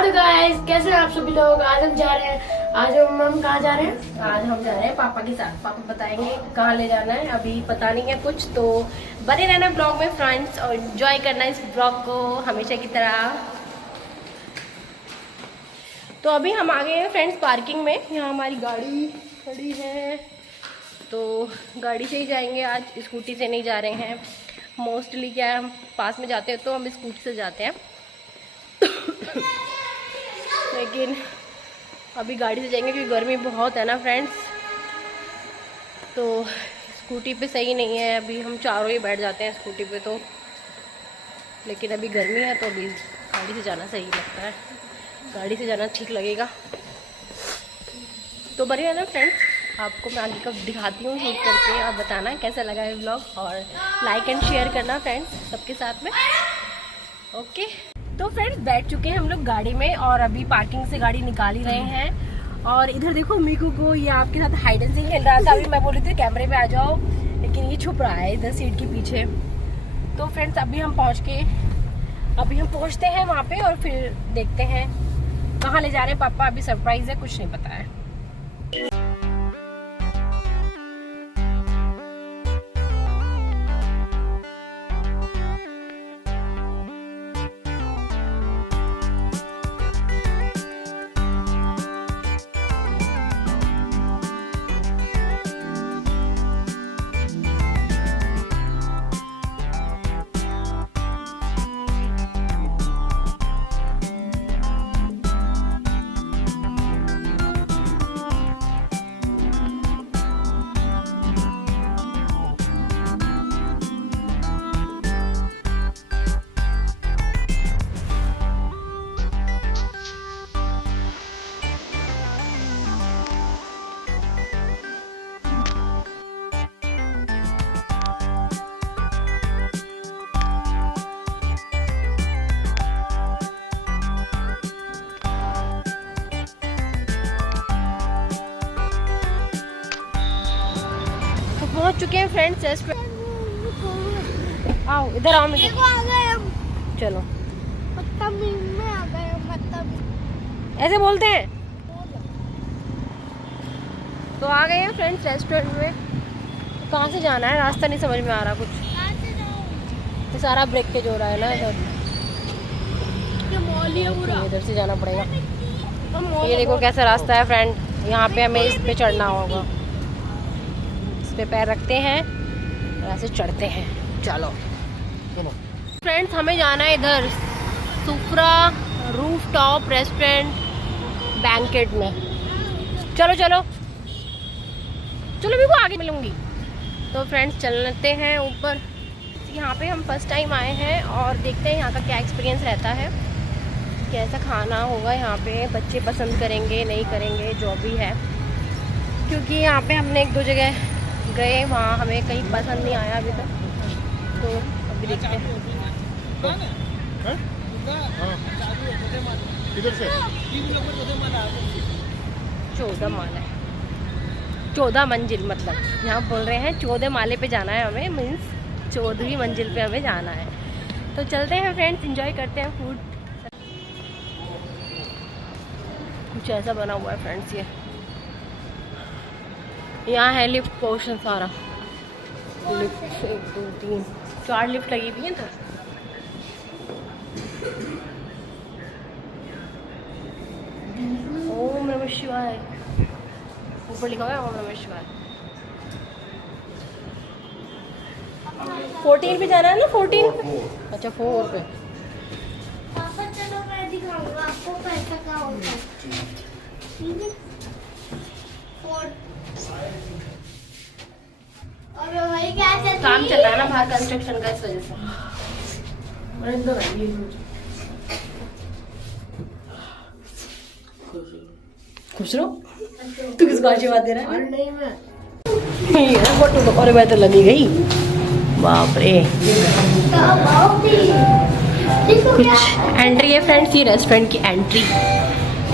Hello guys, कैसे हैं आप सभी लोग। आज हम जा रहे हैं, आज हम कहाँ जा रहे हैं? आज हम जा रहे हैं पापा के साथ। पापा बताएंगे कहाँ ले जाना है, अभी पता नहीं है कुछ। तो बने रहना ब्लॉग में फ्रेंड्स और एंजॉय करना इस ब्लॉग को हमेशा की तरह। तो अभी हम आ गए हैं फ्रेंड्स पार्किंग में। यहाँ हमारी गाड़ी खड़ी है, तो गाड़ी से ही जाएंगे आज, स्कूटी से नहीं जा रहे हैं। मोस्टली क्या है, हम पास में जाते हैं तो हम स्कूटी से जाते हैं लेकिन अभी गाड़ी से जाएंगे क्योंकि गर्मी बहुत है ना फ्रेंड्स, तो स्कूटी पे सही नहीं है। अभी हम चारों ही बैठ जाते हैं स्कूटी पे तो, लेकिन अभी गर्मी है तो अभी गाड़ी से जाना सही लगता है, गाड़ी से जाना ठीक लगेगा। तो बढ़िया ना फ्रेंड्स, आपको मैं आगे का दिखाती हूँ शूट करके। आप बताना कैसा लगा है व्लॉग और लाइक एंड शेयर करना फ्रेंड्स सबके साथ में। ओके, तो फ्रेंड्स बैठ चुके हैं हम लोग गाड़ी में और अभी पार्किंग से गाड़ी निकाल ही रहे हैं। और इधर देखो मीकू को, ये आपके साथ हाइड एंड सीक खेल रहा था। अभी मैं बोली थी कैमरे पे आ जाओ, लेकिन ये छुप रहा है इधर सीट के पीछे। तो फ्रेंड्स अभी हम पहुँचते हैं वहाँ पे और फिर देखते हैं कहाँ ले जा रहे हैं पापा। अभी सरप्राइज है, कुछ नहीं पता है। पहुंच चुके हैं फ्रेंड्स रेस्टोरेंट। आओ इधर आओ, मेरे चलो में आ गए, ऐसे बोलते हैं। तो आ गए हैं फ्रेंड्स रेस्टोरेंट में। कहाँ से जाना है, रास्ता नहीं समझ में आ रहा कुछ। ये सारा ब्रेक के जो रहा है ना इधर से जाना पड़ेगा। ये देखो कैसा रास्ता है फ्रेंड, यहाँ पे हमें इस पे चढ़ना होगा। पे पैर रखते हैं और ऐसे चढ़ते हैं। चलो फ्रेंड्स, हमें जाना है इधर सुफ्रा रूफटॉप रेस्टोरेंट बैंकेट में। चलो चलो चलो, भी वो आगे मिलूंगी। तो फ्रेंड्स चलते हैं ऊपर। यहाँ पे हम फर्स्ट टाइम आए हैं और देखते हैं यहाँ का क्या एक्सपीरियंस रहता है, कैसा खाना होगा यहाँ पे, बच्चे पसंद करेंगे नहीं करेंगे जो भी है। क्योंकि यहाँ पे हमने एक दो जगह गए, वहाँ हमें कहीं पसंद नहीं आया अभी तक, तो अभी देखते हैं। किधर से? 14 माला है, 14 मंजिल, मतलब यहाँ बोल रहे हैं 14 माले पे जाना है हमें, मीन्स 14वीं मंजिल पे हमें जाना है। तो चलते हैं फ्रेंड्स, एंजॉय करते हैं फूड। कुछ ऐसा बना हुआ है फ्रेंड्स, ये यहाँ है लिफ्ट पोर्शन सारा। लिफ्ट 1 2 3 4 लिफ्ट लगी हुई हैं। तो ओम नमः शिवाय ऊपर लिखा हुआ है, ओम नमः शिवाय। 14 पे जाना है ना, 14 पे। अच्छा 4 पे। पापा चलो मैं दिखाऊंगा आपको पैसा क्या होता है, ठीक है। और भाई क्या काम चल रहा है ना बाहर कंस्ट्रक्शन का, इस वजह से। खुश रहो। तू किसको आशीर्वाद दे रहा है? नहीं मैं फोटो तो और बेहतर लगी गई, बाप रे। कुछ एंट्री है फ्रेंड्स, ये रेस्टोरेंट की एंट्री।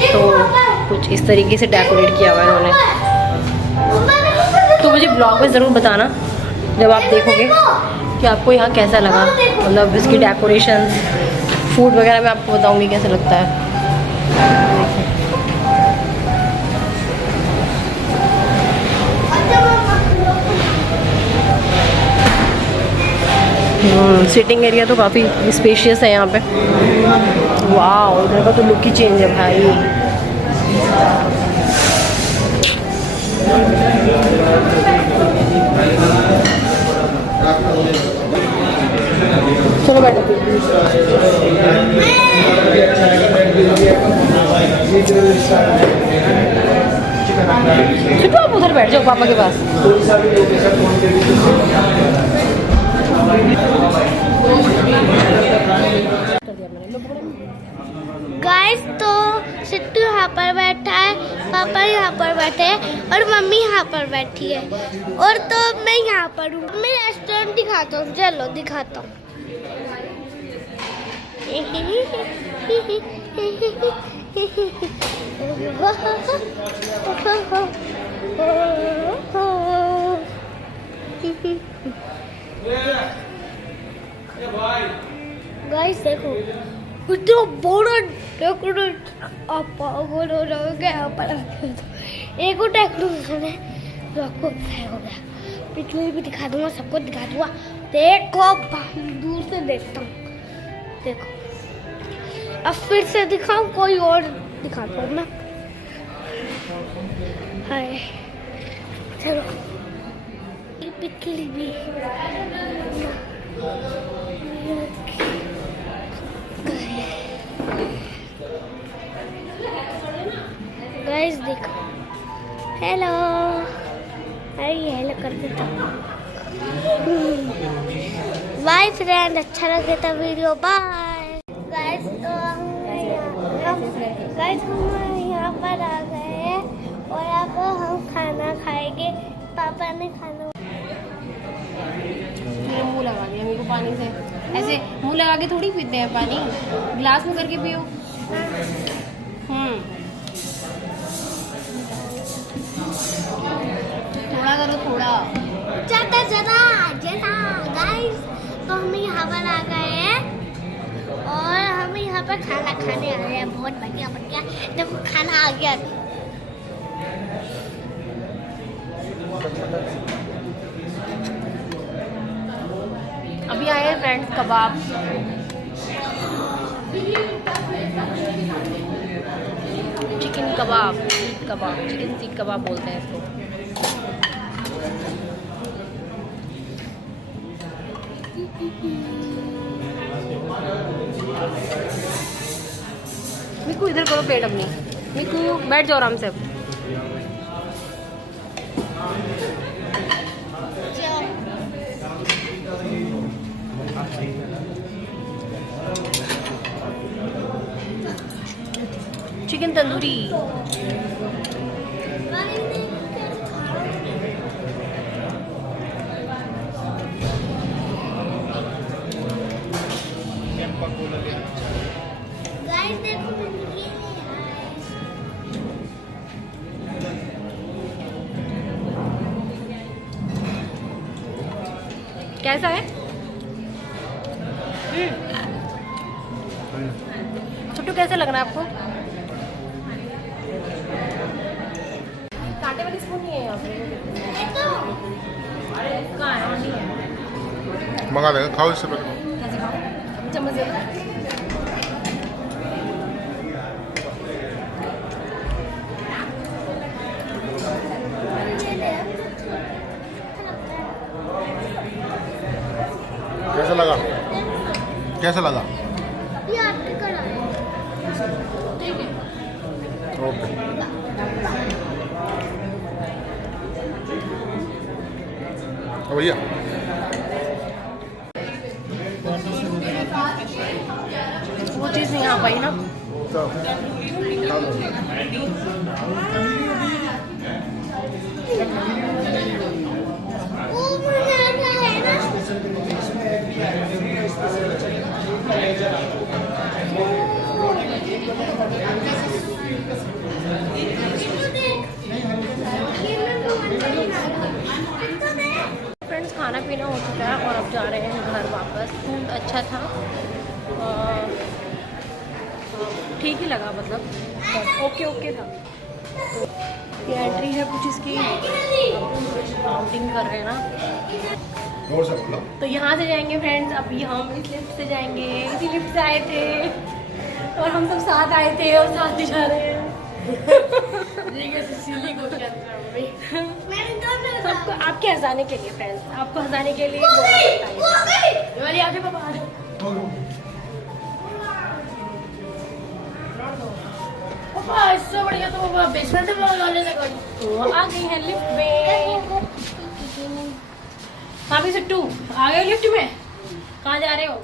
तो कुछ इस तरीके से डेकोरेट किया हुआ है इन्होंने। तो मुझे ब्लॉग में ज़रूर बताना जब आप देखोगे कि आपको यहाँ कैसा लगा, मतलब इसकी डेकोरेशन, फूड वगैरह मैं आपको बताऊँगी कैसा लगता है। सिटिंग एरिया तो काफ़ी स्पेशियस है यहाँ पे। वाह, इधर का तो लुक ही चेंज है भाई। चलो बैठो। छोटू आप उधर बैठ जाओ पापा के पास। गाइस तो सिट्टू यहाँ पर बैठा है, पापा यहाँ पर बैठे हैं और मम्मी यहाँ पर बैठी है, और तो मैं यहाँ पर हूँ। मैं रेस्टोरेंट दिखाता हूँ, चलो दिखाता हूँ। गाइस देखो इतना बड़ा डेकोरेट, आप पागल हो जाओगे। यहाँ पर एक और डेकोरेशन है जो आपको फेंक हो गया। पिछले भी दिखा दूंगा, सबको दिखा दूंगा। देखो दूर से देखता हूँ, देखो अब फिर से दिखाऊं, कोई और दिखाता हूँ मैं। हाय चलो पिछली भी गाइस देखो, हेलो, अरे हेलो कर देता हूँ। बाय फ्रेंड, अच्छा लगे तो वीडियो बाय। गाइस तो हम यहाँ पर आ गए हैं और अब हम खाना खाएंगे। पापा ने खाना मेरा मुंह लगा दिया मेरे को पानी से। ऐसे मुंह लगा के थोड़ी पीते हैं पानी, ग्लास में करके पियो। थोड़ा करो, थोड़ा ज़्यादा गाइस तो हम यहाँ पर आ गए हैं और हम यहाँ पर खाना खाने आ रहे हैं। बहुत बढ़िया बढ़िया, देखो खाना आ गया। अभी आए हैं फ्रेंड्स कबाब। चिकन कबाब, सीख कबाब, चिकन सीख कबाब बोलते हैं इसको। मिकू इधर करो पेट अपनी। मिकू बैठ जाओ आराम से। चिकन तंदूरी। गाइस देखो कैसा है? छोटू कैसा लग रहा है आपको? कांटे वाली स्पून नहीं है यहाँ पे। कहाँ है? नहीं है। मंगा देंगे, खाओ इससे पहले। कैसे खाओ? चम्मच दे दो। कैसा लगा? कैसा लगा? ये आपके कढ़ाई ओके। भैया वो चीज़ नहीं आ पाई ना। वो बनाना है ना। फ्रेंड्स खाना पीना हो चुका है और अब जा रहे हैं घर वापस। फूड अच्छा था। ठीक ही लगा, मतलब ओके ओके था। तो ये एंट्री है कुछ इसकी, काउंटिंग कर रहे हैं ना। और से बोलो। तो यहाँ से जाएंगे फ्रेंड्स, अभी हम इस लिफ्ट से जाएंगे, इसी लिफ्ट से आए थे और हम सब साथ आए थे और साथ ही जा रहे हैं। सबको आपके हंसाने के लिए फ्रेंड्स, आपको हंसाने के लिए आगे पापा इससे बढ़िया तो पापा बेसमेंट में लगाने लगा। तो आ गई है लिफ्ट में। हाँ भी सिट्टू आ गए लिफ्ट में। कहाँ जा रहे हो?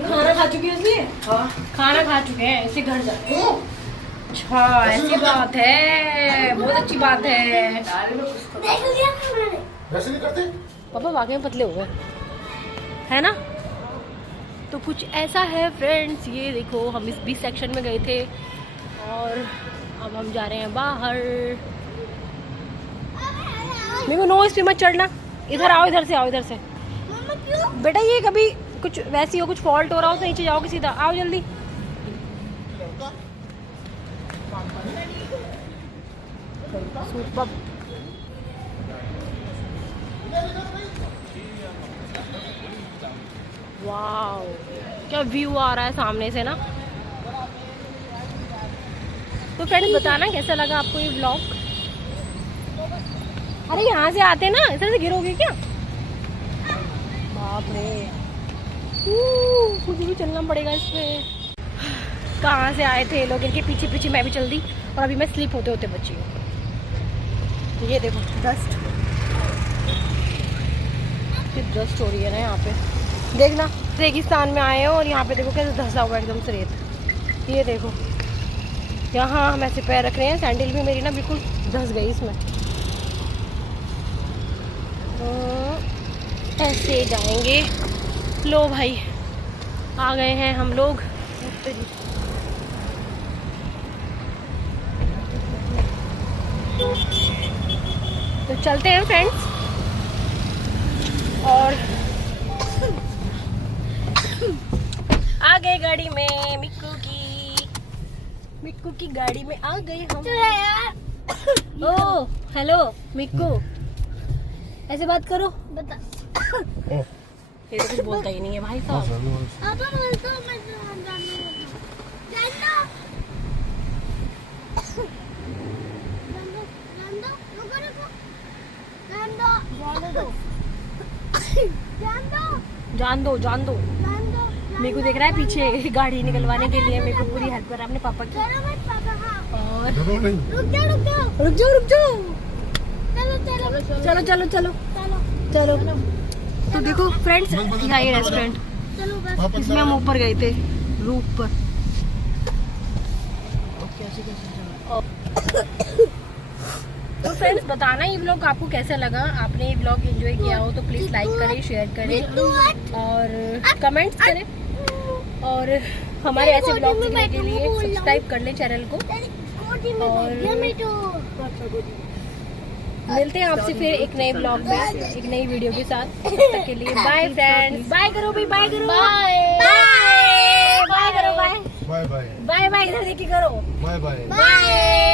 खाना खा चुके हैं इसलिए? खाना खा चुके हैं इसलिए घर जा रहे हो। अच्छा ऐसी बात है, बहुत अच्छी बात है। वैसे नहीं करते? पापा वाकई में पतले हो गए है ना। तो कुछ ऐसा है फ्रेंड्स, ये देखो हम इस बी सेक्शन में गए थे और अब हम जा रहे हैं बाहर। मेरे को नो इस पे मत चढ़ना, इधर आओ, इधर से आओ, इधर से। बेटा ये कभी कुछ वैसी हो, कुछ फॉल्ट हो रहा हो तो नीचे जाओगे सीधा, आओ जल्दी। सुपर। वाओ क्या व्यू आ रहा है सामने से ना। तो फ्रेंड्स बताना कैसा लगा आपको ये व्लॉग। अरे यहाँ से आते ना, इधर से गिरोगे क्या? बाप रे, मुझे भी चलना पड़ेगा इसमें। कहाँ से आए थे लोग, इनके पीछे पीछे मैं भी चल दी और अभी मैं स्लिप होते होते बची हूँ। ये देखो डस्ट, डस्ट हो रही है ना यहाँ पे। देखना रेगिस्तान में आए हो और यहाँ पे देखो कैसे धंसा हुआ एकदम से रेत। ये देखो यहाँ हम ऐसे पैर रख रहे हैं, सैंडल भी मेरी ना बिल्कुल धंस गई इसमें। तो ऐसे जाएंगे। लो भाई आ गए हैं हम लोग। तो चलते हैं फ्रेंड्स। और आ गए गाड़ी में, मिक्कू की गाड़ी में आ गए हम। ओ हेलो मिक्कू, ऐसे बात करो। बता ये तो कुछ बोलता ही नहीं है भाई साहब। जान दो। मेरे को देख रहा है पीछे गाड़ी निकलवाने के लिए, मेरे को पूरी हेल्प कर रहा है अपने पापा की। और रुक जाओ। चलो। तो देखो फ्रेंड्स यहाँ ये रेस्टोरेंट, इसमें हम ऊपर गए थे रूफ पर। तो फ्रेंड्स बताना ये व्लॉग आपको कैसा लगा। आपने ये व्लॉग एंजॉय किया हो तो प्लीज लाइक करें, शेयर करें और कमेंट्स करें। और हमारे ऐसे व्लॉग देखने के लिए सब्सक्राइब कर लें चैनल को। और मिलते हैं आपसे फिर एक नए व्लॉग में, एक नई वीडियो के साथ। तब तक के लिए बाय फ्रेंड्स। बाय करो भाई, बाय करो। बाय करो, बाय। इधर देखिए करो। बाय।